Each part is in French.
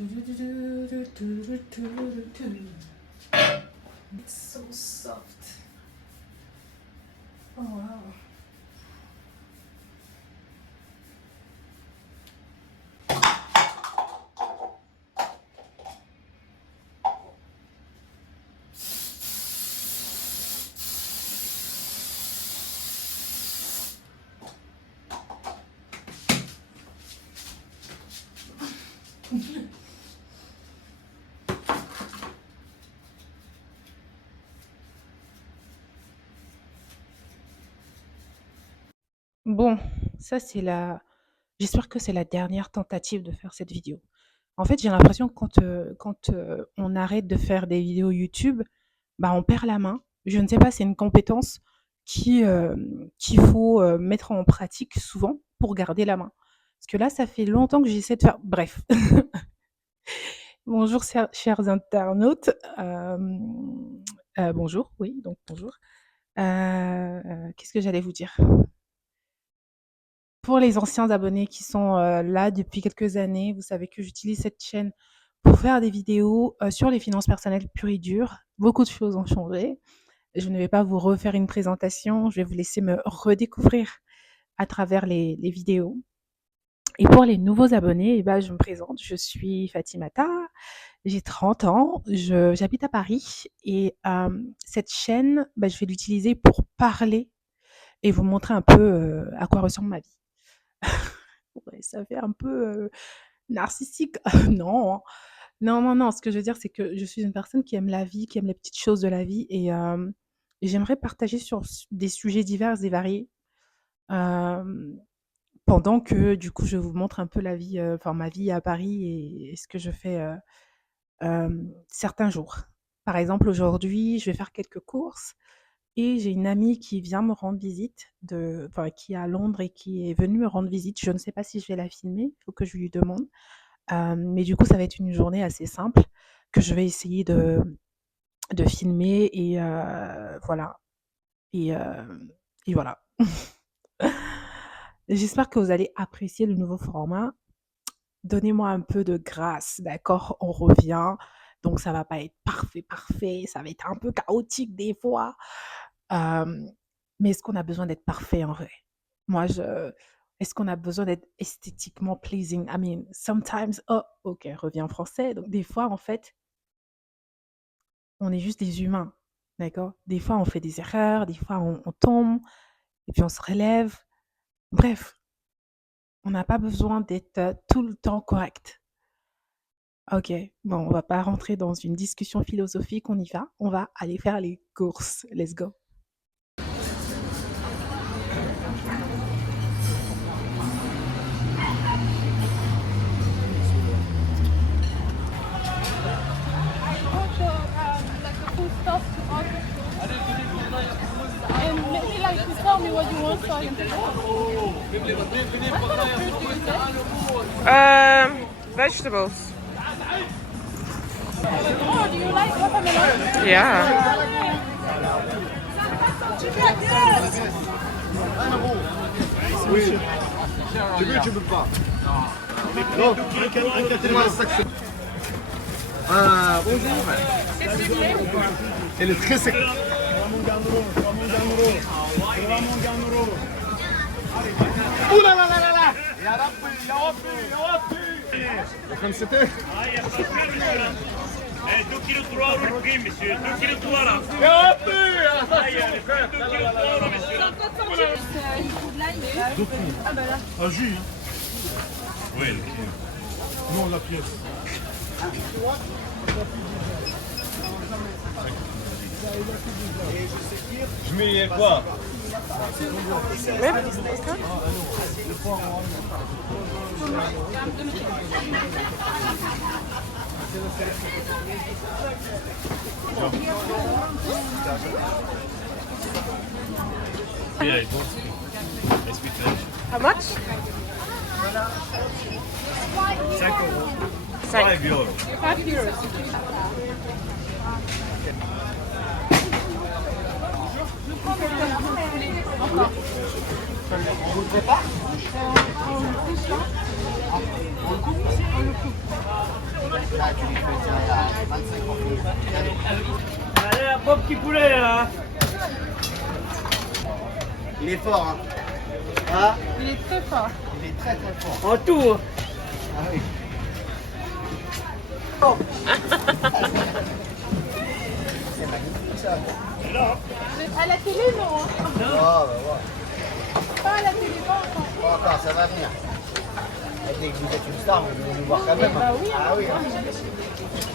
It's so soft. Oh wow. Bon, ça c'est la j'espère que c'est la dernière tentative de faire cette vidéo. En fait, j'ai l'impression que quand on arrête de faire des vidéos YouTube, bah, on perd la main. Je ne sais pas, c'est une compétence qu'il faut, mettre en pratique souvent pour garder la main. Parce que là, ça fait longtemps que j'essaie de faire bref. Bonjour chers internautes, bonjour, oui, donc bonjour. Qu'est-ce que j'allais vous dire? Pour les anciens abonnés qui sont là depuis quelques années, vous savez que j'utilise cette chaîne pour faire des vidéos sur les finances personnelles pures et dures. Beaucoup de choses ont changé. Je ne vais pas vous refaire une présentation, je vais vous laisser me redécouvrir à travers les vidéos. Et pour les nouveaux abonnés, eh ben, je me présente, je suis Fatimata, j'ai 30 ans, j'habite à Paris et cette chaîne, bah, je vais l'utiliser pour parler et vous montrer un peu à quoi ressemble ma vie. Ouais, ça fait un peu narcissique. Non, hein. Non, non, non. Ce que je veux dire, c'est que je suis une personne qui aime la vie, qui aime les petites choses de la vie et j'aimerais partager sur des sujets divers et variés pendant que du coup je vous montre un peu la vie, enfin ma vie à Paris et ce que je fais certains jours. Par exemple, aujourd'hui, je vais faire quelques courses et j'ai une amie qui vient me rendre visite, enfin, qui est à Londres et qui est venue me rendre visite. Je ne sais pas si je vais la filmer, il faut que je lui demande. Mais du coup, ça va être une journée assez simple que je vais essayer de filmer et voilà. Et, et voilà. J'espère que vous allez apprécier le nouveau format. Donnez-moi un peu de grâce, d'accord? On revient. Donc, ça va pas être parfait, parfait. Ça va être un peu chaotique des fois. Mais est-ce qu'on a besoin d'être parfait en vrai? Moi, est-ce qu'on a besoin d'être esthétiquement pleasing? I mean, sometimes, oh, ok, reviens en français. Donc, des fois, en fait, on est juste des humains, d'accord? Des fois, on fait des erreurs, des fois, on tombe, et puis on se relève. Bref, on n'a pas besoin d'être tout le temps correct. Ok, bon, on va pas rentrer dans une discussion philosophique, on va aller faire les courses. Let's go. Like the food stuff to order. And maybe like you tell me what you want so I can pick it up. What kind of food do you say? Vegetables. Oh, do you like watermelon? Yeah. Oui. Tu veux, tu veux pas. Non, inquiétez-moi le sac. Ah, bonjour. Elle est très sec. Ouh là là là là là. Ya Rabbi, ya Rabbi, ya Rabbi. Bakın c'était. 2 kilos 3 euros le prix, monsieur. 2 kilos 3 là. Ya Rabbi. 2 kilos 3 euros, monsieur. Un jus. Oui, le prix. Non, la pièce. Je mets quoi? How much? 5 euros. 5 5 euros. 5 euros. Encore. On vous le prépare? On le couche là. On le coupe? On le coupe. Là, tu lui fais ça à 25 euros. Allez, un beau petit poulet là. Il est fort, hein? Ah, Il est très fort. il est très très fort. En tout. Ah oui. C'est magnifique ça. À la télé, non. Hein. Oh, bah, ouais. Pas à la télé, pas encore. Pas encore, ça va venir. Et dès que vous êtes une star, vous allez nous voir quand même. Bah oui, Ah oui. Hein.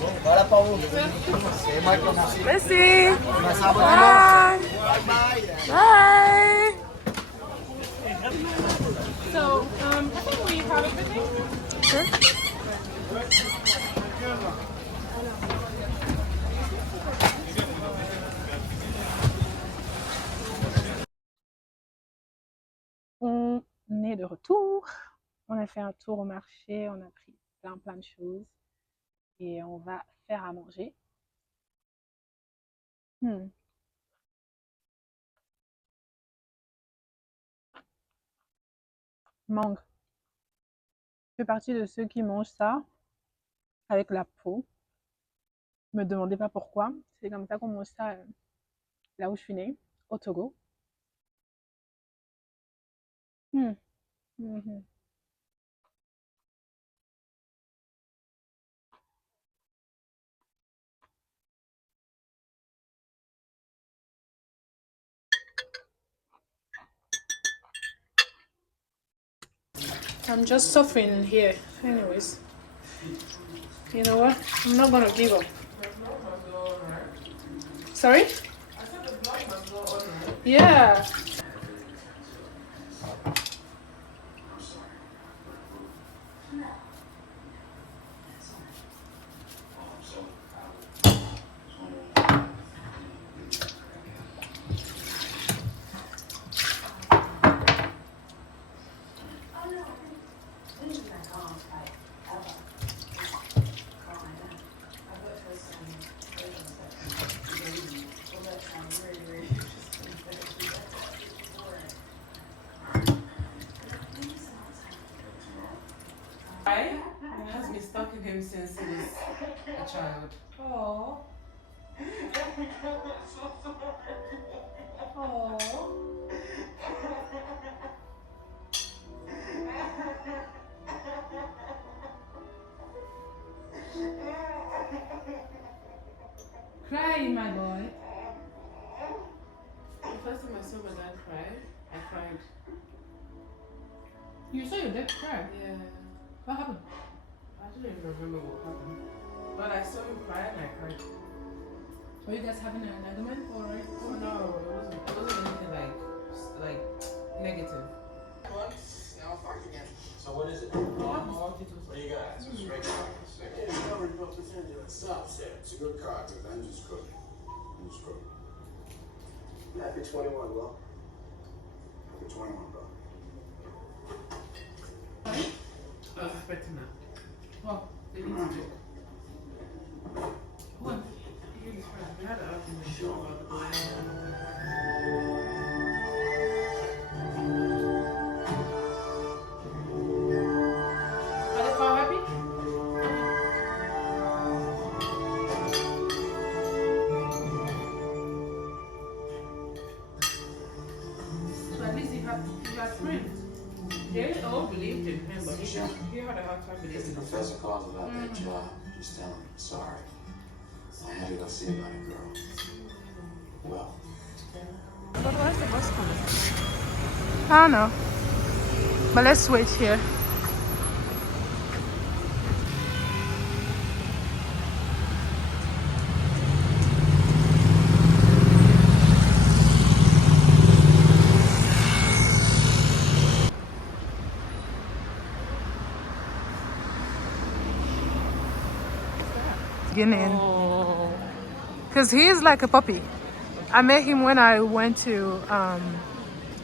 Bon, voilà pour vous. C'est moi qui vous remercie. Merci. Merci à vous. Bye bye. Bye. So, I think we have everything. On est de retour. On a fait un tour au marché, on a pris plein de choses et on va faire à manger. Mangue. Je fais partie de ceux qui mangent ça avec la peau. Me demandez pas pourquoi. C'est comme ça qu'on mange ça là où je suis née, au Togo. Mhm. I'm just suffering here. Anyways, you know what? I'm not gonna give up. Sorry? Yeah. Has been stalking him since he was a child. Oh. Oh. Crying, my boy. The first time I saw my dad cry, I cried. You saw your dad cry. Yeah. What happened? I don't even remember what happened. But I saw him cry and I cried. Were you guys having an argument or? Oh no, it wasn't anything like negative. So what is it? What do you got? It's a straight card. It's a good card, but I'm just crooked. I'm just crooked. Happy 21, bro. Happy 21, bro. I was expecting that. What? They need to talk. What? We had an argument about the boy. Are they quite happy? So at least he had friends. They all believed in him, but he had a hard time If believing the in himself. professor calls about that job, just tell him sorry. I had to go see about it, girl. Well. But where's the bus coming? I don't know. But let's wait here. Guinean. Because he is like a puppy. I met him when I went to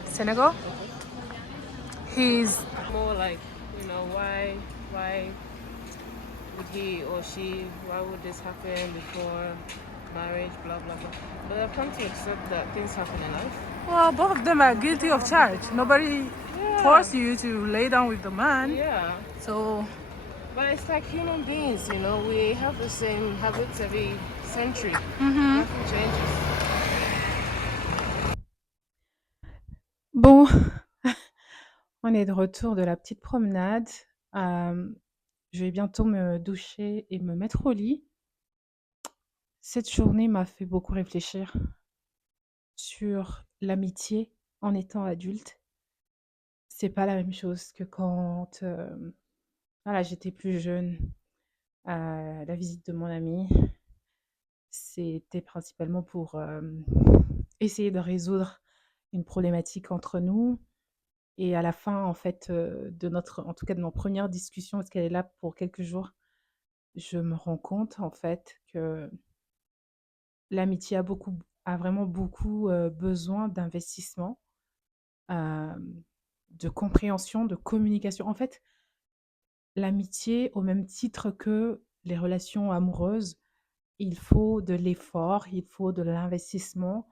Senegal. He's More like, you know, why would he or she, why would this happen before? marriage, blah blah blah. But I've come to accept that things happen in life. Well, both of them are guilty of charge. Nobody forced you to lay down with the man. Yeah. So, But it's like human beings, you know, we have the same habits every century. mhm. Nothing changes. Bon, on est de retour de la petite promenade. Je vais bientôt me doucher et me mettre au lit. Cette journée m'a fait beaucoup réfléchir sur l'amitié en étant adulte. C'est pas la même chose que quand, voilà, j'étais plus jeune. La visite de mon ami, c'était principalement pour, essayer de résoudre une problématique entre nous et à la fin, en fait, de notre en tout cas de nos premières discussions, parce qu'elle est là pour quelques jours, je me rends compte, en fait, que l'amitié a vraiment beaucoup, besoin d'investissement, hem, de compréhension, de communication. En fait, l'amitié, au même titre que les relations amoureuses, il faut de l'effort, il faut de l'investissement.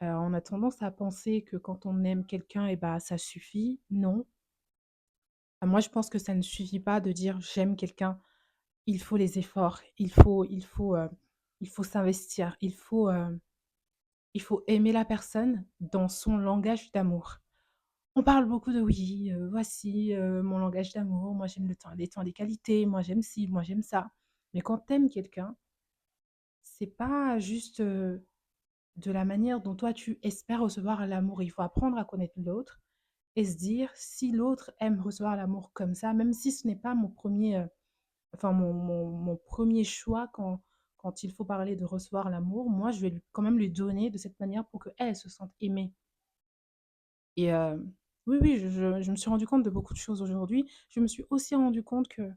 On a tendance à penser que quand on aime quelqu'un et bah, ça suffit. Non. Moi, je pense que ça ne suffit pas de dire: «J'aime quelqu'un». Il faut les efforts, il faut s'investir, il faut aimer la personne dans son langage d'amour. On parle beaucoup de: «Oui, voici, mon langage d'amour, moi j'aime le temps les temps des qualités, moi j'aime ci, moi j'aime ça». Mais quand tu aimes quelqu'un, c'est pas juste, de la manière dont toi tu espères recevoir l'amour. Il faut apprendre à connaître l'autre et se dire: «Si l'autre aime recevoir l'amour comme ça, même si ce n'est pas mon premier enfin mon 1er choix quand il faut parler de recevoir l'amour, moi je vais lui quand même lui donner de cette manière pour qu'elle, elle se sente aimée». Et oui, oui, je me suis rendu compte de beaucoup de choses aujourd'hui. Je me suis aussi rendu compte que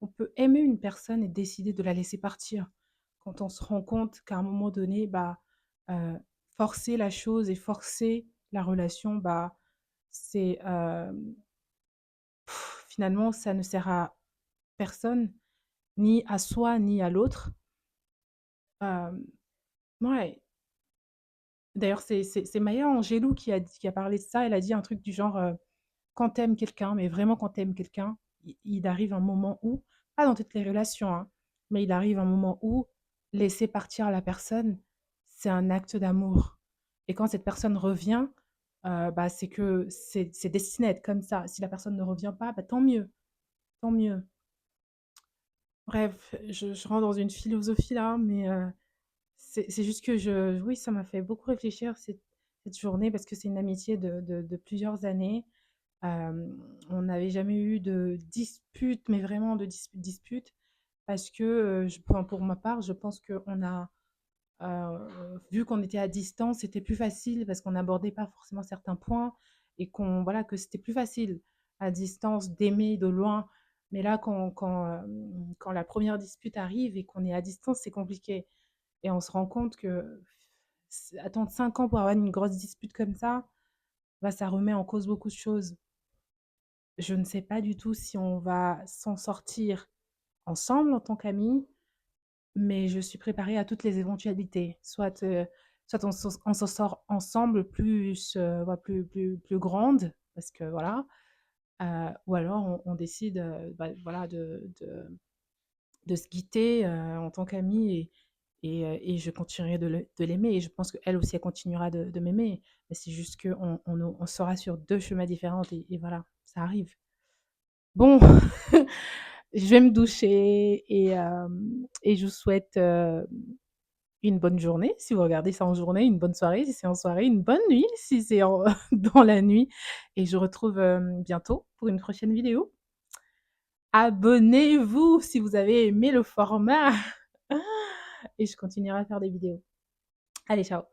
on peut aimer une personne et décider de la laisser partir. Quand on se rend compte qu'à un moment donné, bah, heu, forcer la chose et forcer la relation, bah, c'est, finalement ça ne sert à personne, ni à soi, ni à l'autre. Hem, ouais, d'ailleurs c'est Maya Angelou qui a parlé de ça. Elle a dit un truc du genre, quand tu aimes quelqu'un, mais vraiment quand tu aimes quelqu'un, il arrive un moment où, pas dans toutes les relations, hein, mais il arrive un moment où laisser partir la personne, c'est un acte d'amour. Et quand cette personne revient, bah, c'est que c'est destiné à être comme ça. Si la personne ne revient pas, bah, tant mieux, tant mieux. Bref, je rentre dans une philosophie là, mais c'est juste que oui, ça m'a fait beaucoup réfléchir cette journée parce que c'est une amitié de plusieurs années. On n'avait jamais eu de dispute, mais vraiment de dispute, parce que, enfin, pour ma part, je pense qu'on a, vu qu'on était à distance, c'était plus facile parce qu'on n'abordait pas forcément certains points et voilà, que c'était plus facile à distance d'aimer de loin. Mais là, quand la première dispute arrive et qu'on est à distance, c'est compliqué et on se rend compte que attendre 5 ans pour avoir une grosse dispute comme ça, bah, ça remet en cause beaucoup de choses. Je ne sais pas du tout si on va s'en sortir ensemble en tant qu'amis, mais je suis préparée à toutes les éventualités. Soit on s'en sort ensemble plus, ouais, plus grande, parce que voilà, ou alors on décide, bah, voilà, de se quitter, en tant qu'amis et je continuerai de l'aimer et je pense qu'elle aussi, elle continuera de m'aimer. Mais c'est juste qu'on sera sur 2 chemins différents et voilà, ça arrive. Bon, je vais me doucher et je vous souhaite, une bonne journée si vous regardez ça en journée, une bonne soirée si c'est en soirée, une bonne nuit si c'est en dans la nuit et je vous retrouve, bientôt pour une prochaine vidéo. Abonnez-vous si vous avez aimé le format et je continuerai à faire des vidéos. Allez, ciao.